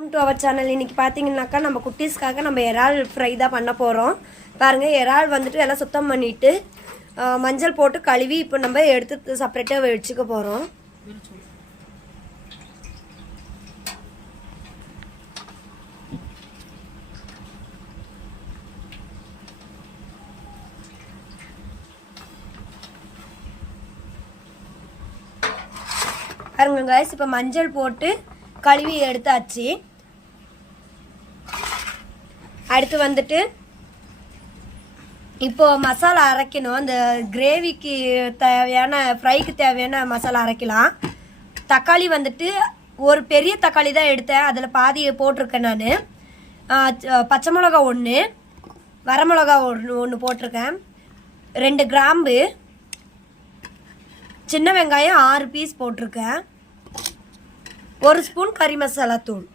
To our channel இன்னைக்கு பார்த்தீங்கன்னாக்கா நம்ம குட்டீஸ்க்காக நம்ம இறால் ஃப்ரை தான் பண்ண போகிறோம் பாருங்கள் இறால் வந்துட்டு எல்லாம் சுத்தம் பண்ணிவிட்டு மஞ்சள் போட்டு கழுவி இப்போ நம்ம எடுத்து செப்பரேட்டாக வச்சுக்க போகிறோம் பாருங்க guys இப்போ மஞ்சள் போட்டு கழுவி எடுத்தாச்சு. அடுத்து வந்துட்டு இப்போ மசாலா அரைக்கணும். அந்த கிரேவிக்கு தேவையான ஃப்ரைக்கு தேவையான மசாலா அரைக்கலாம். தக்காளி வந்துட்டு ஒரு பெரிய தக்காளி தான் எடுத்தேன். அதில் பாதி போட்டிருக்கேன் நான். பச்சை மிளகா ஒன்று வரமிளகா ஒன்று ஒன்று போட்டிருக்கேன். ரெண்டு கிராம்பு சின்ன வெங்காயம் ஆறு பீஸ் போட்டிருக்கேன். ஒரு ஸ்பூன் கறி மசாலா தூள்.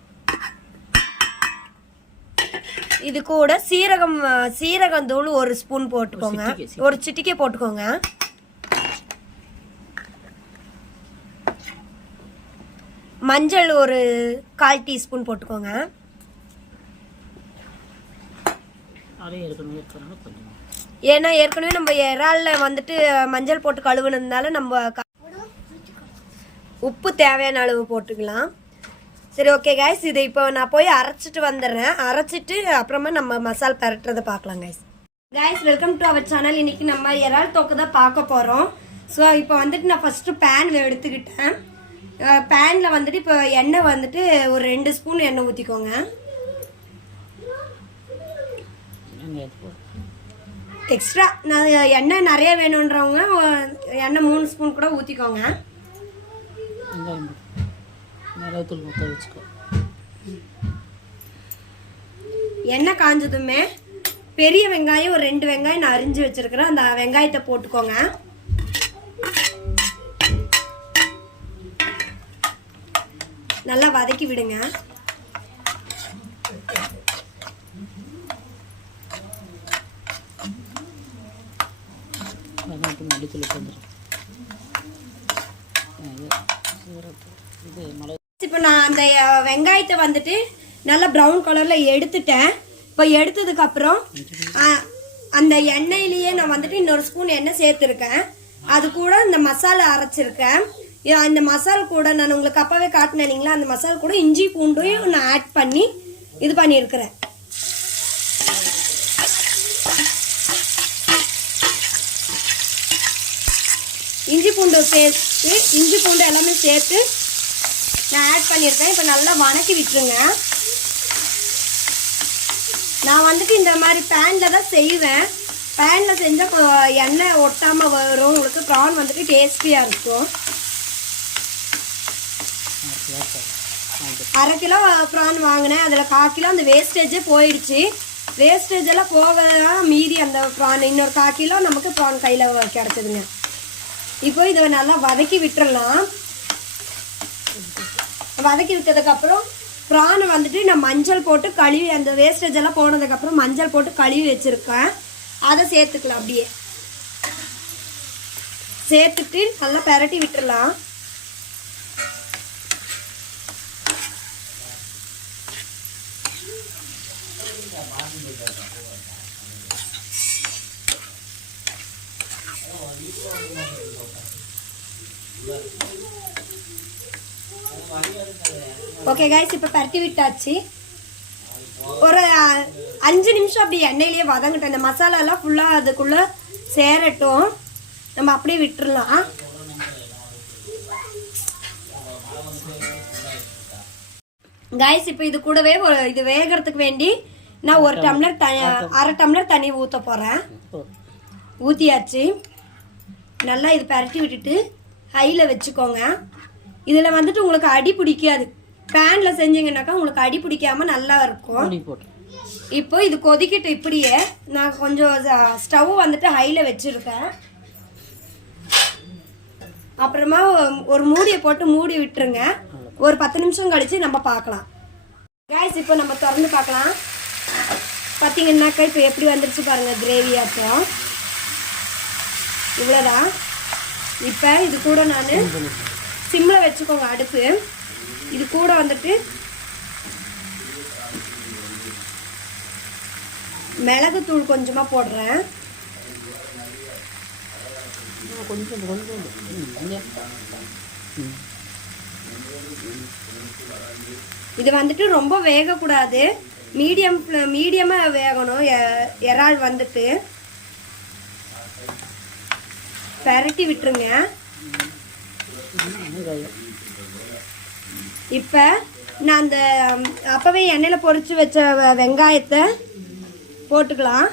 இது கூட சீரகம் சீரகம் தூள் ஒரு ஸ்பூன் போட்டுக்கோங்க. ஒரு சிட்டிக்கை போட்டுக்கோங்க. மஞ்சள் ஒரு கால் டீஸ்பூன் போட்டுக்கோங்க. ஏன்னா ஏற்கனவே நம்ம இறாலில் வந்துட்டு மஞ்சள் போட்டு கழுவுனதுனால நம்ம உப்பு தேவையான அளவு போட்டுக்கலாம். சரி ஓகே கைஸ் இதை இப்போ நான் போய் அரைச்சிட்டு வந்துடுறேன். அரைச்சிட்டு அப்புறமா நம்ம மசால் பரட்டுறதை பார்க்கலாம் guys guys welcome to our channel இன்னைக்கு நம்ம இறால் தொக்கு தான் பார்க்க போகிறோம் ஸோ இப்போ வந்துட்டு நான் ஃபஸ்ட்டு பேன் எடுத்துக்கிட்டேன். பேனில் வந்துட்டு இப்போ எண்ணெய் வந்துட்டு ஒரு ரெண்டு ஸ்பூன் எண்ணெய் ஊற்றிக்கோங்க எக்ஸ்ட்ரா நான் எண்ணெய் நிறைய வேணுன்றவங்க எண்ணெய் மூணு ஸ்பூன் கூட ஊற்றிக்கோங்க மிளகுத்தூள் முத்த வச்சுக்கோ எண்ணெய் காஞ்சதுமே பெரிய வெங்காயம் ஒரு ரெண்டு வெங்காயம் நான் அரிஞ்சு வச்சிருக்கிறேன் அந்த வெங்காயத்தை போட்டுக்கோங்க நல்லா வதக்கி விடுங்க சீரகத்தூள். இது மிளகு இப்போ நான் அந்த வெங்காயத்தை வந்துட்டு நல்லா ப்ரௌன் கலரில் எடுத்துட்டேன். இப்போ எடுத்ததுக்கப்புறம் அந்த எண்ணெயிலேயே நான் வந்துட்டு இன்னொரு ஸ்பூன் எண்ணெய் சேர்த்துருக்கேன். அது கூட இந்த மசாலா அரைச்சிருக்கேன். அந்த மசால் கூட நான் உங்களுக்கு அப்பவே காட்டினேன் இல்லைங்களா? அந்த மசால் கூட இஞ்சி பூண்டையும் நான் ஆட் பண்ணி இது பண்ணியிருக்கிறேன். இஞ்சி பூண்டு சேர்த்து இஞ்சி பூண்டு எல்லாமே சேர்த்து நான் ஆட் பண்ணியிருக்கேன். இப்போ நல்லா வணக்கி விட்டுருங்க. நான் வந்துட்டு இந்த மாதிரி பேனில் தான் செய்வேன். பேனில் செஞ்சால் எண்ணெய் ஒட்டாமல் வரும். உங்களுக்கு ப்ரான் வந்துட்டு டேஸ்டியாக இருக்கும். அரை கிலோ ப்ரான் வாங்கினேன். அதில் கால் கிலோ அந்த வேஸ்டேஜே போயிடுச்சு. வேஸ்டேஜ் எல்லாம் போக மீதி அந்த ப்ரான் இன்னொரு கால் கிலோ நமக்கு ப்ரான் கையில் கிடச்சிதுங்க. இப்போ இதை நல்லா வதக்கி விட்டுறலாம். வதக்கி விட்டதுக்கப்புறம் ப்ரானை வந்துட்டு நான் மஞ்சள் போட்டு கழுவி அந்த வேஸ்டேஜ் எல்லாம் போனதுக்கப்புறம் மஞ்சள் போட்டு கழுவி வச்சுருக்கேன். அதை சேர்த்துக்கலாம் அப்படியே. சேர்த்துட்டு நல்லா பெரட்டி விட்டுறலாம். ஓகே கைஸ் இப்போ பரட்டி விட்டாச்சு. ஒரு அஞ்சு நிமிஷம் அப்படி எண்ணெயிலேயே வதங்கட்டும். இந்த மசாலாலாம் ஃபுல்லாக அதுக்குள்ளே சேரட்டும். நம்ம அப்படியே விட்டுறலாம். கைஸ் இப்போ இது கூடவே ஒரு இது வேகிறதுக்கு வேண்டி நான் ஒரு டம்ளர் த அரை டம்ளர் தண்ணி ஊற்ற போகிறேன். ஊற்றியாச்சு நல்லா இது பரட்டி விட்டுட்டு ஹையில் வச்சுக்கோங்க. இதில் வந்துட்டு உங்களுக்கு அடி பிடிக்காது. பேனில் செஞ்சீங்கன்னாக்கா உங்களுக்கு அடி பிடிக்காம நல்லா இருக்கும். இப்போ இது கொதிக்கிட்டு இப்படியே. நான் கொஞ்சம் ஸ்டவ் வந்துட்டு ஹையில் வச்சுருக்கேன். அப்புறமா ஒரு மூடியை போட்டு மூடி விட்டுருங்க. ஒரு பத்து நிமிஷம் கழிச்சு நம்ம பார்க்கலாம். கேஸ் இப்போ நம்ம திறந்து பார்க்கலாம். பார்த்தீங்கன்னாக்கா இப்போ எப்படி வந்துருச்சு பாருங்க கிரேவி அப்புறம் இவ்வளோதான் இப்போ இது கூட நான் சிம்மில் வச்சுக்கோங்க அடுப்பு. இது கூட வந்துட்டு மிளகுத்தூள் கொஞ்சமாக போடுறேன். கொஞ்சம் கொஞ்சம். இது வந்துட்டு ரொம்ப வேகக்கூடாது. மீடியம் மீடியமாக வேகணும். இறால் வந்துட்டு. பரட்டி விட்டுருங்க. இப்போ நான் அந்த அப்போவே எண்ணெயில் பொறிச்சு வச்ச வெங்காயத்தை போட்டுக்கலாம்.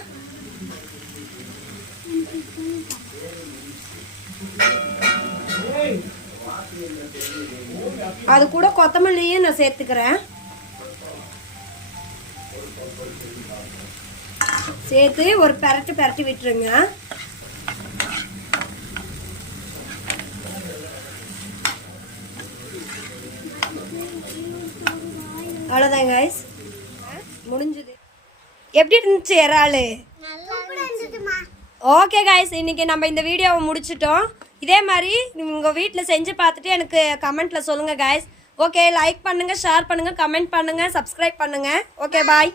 அது கூட கொத்தமல்லியும் நான் சேர்த்துக்கிறேன். சேர்த்து ஒரு பெரட்டு பெரட்டி விட்டுருங்க. அவ்வளோதான் காய்ஸ் முடிஞ்சது. எப்படி இருந்துச்சு இறாலு? ஓகே காய்ஸ் இன்னைக்கு நம்ம இந்த வீடியோவை முடிச்சிட்டோம். இதே மாதிரி உங்கள் வீட்டில் செஞ்சு பார்த்துட்டு எனக்கு கமெண்ட்டில் சொல்லுங்கள் காய்ஸ் ஓகே லைக் பண்ணுங்கள் ஷேர் பண்ணுங்கள் கமெண்ட் பண்ணுங்கள் சப்ஸ்கிரைப் பண்ணுங்கள் ஓகே பாய்